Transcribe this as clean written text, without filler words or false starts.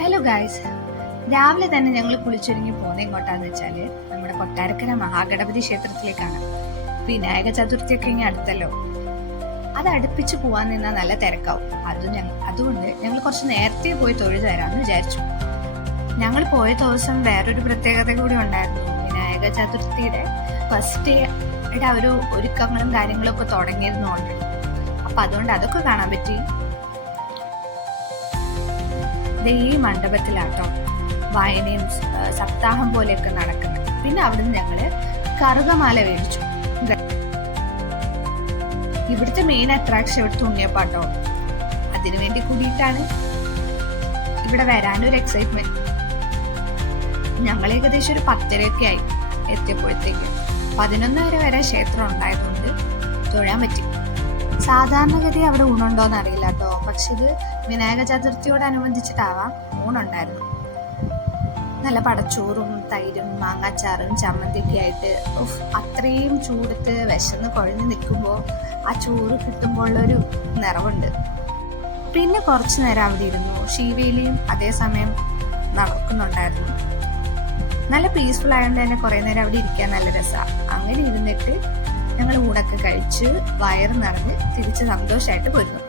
Hello guys, രാവിലെ തന്നെ ഞങ്ങൾ കുളിച്ചൊരുങ്ങി പോകുന്നത് എങ്ങോട്ടാന്ന് വെച്ചാല് നമ്മുടെ കൊട്ടാരക്കര മഹാഗണപതി ക്ഷേത്രത്തിലേക്കാണ്. വിനായക ചതുർത്ഥിയൊക്കെ ഇങ്ങനെ അടുത്തല്ലോ. അത് അടുപ്പിച്ച് പോവാൻ നിന്നാൽ നല്ല തിരക്കാവും. അതുകൊണ്ട് ഞങ്ങൾ കുറച്ച് നേരത്തെ പോയി തൊഴുത് തരാമെന്ന് വിചാരിച്ചു. ഞങ്ങൾ പോയ ദിവസം വേറൊരു പ്രത്യേകത കൂടി ഉണ്ടായിരുന്നു. വിനായക ചതുർത്ഥിയുടെ ഫസ്റ്റ് ഡേയുടെ ഒരു ഒരുക്കങ്ങളും കാര്യങ്ങളും ഒക്കെ തുടങ്ങിയിരുന്നു ഓൾറെഡി. അപ്പൊ അതുകൊണ്ട് അതൊക്കെ കാണാൻ പറ്റി. ഈ മണ്ഡപത്തിലാട്ടോ വായനയും സപ്താഹം പോലെയൊക്കെ നടക്കുന്നത്. പിന്നെ അവിടുന്ന് ഞങ്ങള് കറുകമാല മേടിച്ചു. ഇവിടുത്തെ മെയിൻ അട്രാക്ഷൻ ഇവിടുത്തെ ഉണ്ണിയപ്പാട്ടോ. അതിനു വേണ്ടി കൂടിയിട്ടാണ് ഇവിടെ വരാനൊരു എക്സൈറ്റ്മെന്റ്. ഞങ്ങൾ ഏകദേശം ഒരു 10:30 ആയി എത്തിയപ്പോഴത്തേക്ക്. 11:00 വരെ ക്ഷേത്രം ഉണ്ടായതുകൊണ്ട് തൊഴാൻ പറ്റി. സാധാരണഗതി അവിടെ ഊണുണ്ടോന്ന് അറിയില്ല കേട്ടോ, പക്ഷെ ഇത് വിനായക ചതുർത്ഥിയോടനുബന്ധിച്ചിട്ടാവാം ഊണുണ്ടായിരുന്നു. നല്ല പടച്ചോറും തൈരും മാങ്ങാച്ചാറും ചമ്മന്തിയൊക്കെ ആയിട്ട് അത്രയും ചൂടത്ത് വിശന്ന് കുഴഞ്ഞു നിൽക്കുമ്പോൾ ആ ചോറ് കിട്ടുമ്പോഴുള്ളൊരു നിറവുണ്ട്. പിന്നെ കുറച്ചു നേരം അവിടെ ഇരുന്നു. ശീവേലിയും അതേസമയം നടക്കുന്നുണ്ടായിരുന്നു. നല്ല പീസ്ഫുൾ ആയതുകൊണ്ട് തന്നെ കുറെ നേരം അവിടെ ഇരിക്കാൻ നല്ല രസമാണ്. അങ്ങനെ ഇരുന്നിട്ട് ഞങ്ങൾ ഊണൊക്കെ കഴിച്ച് വയറ് നിറഞ്ഞ് തിരിച്ച് സന്തോഷമായിട്ട് പോയിരുന്നു.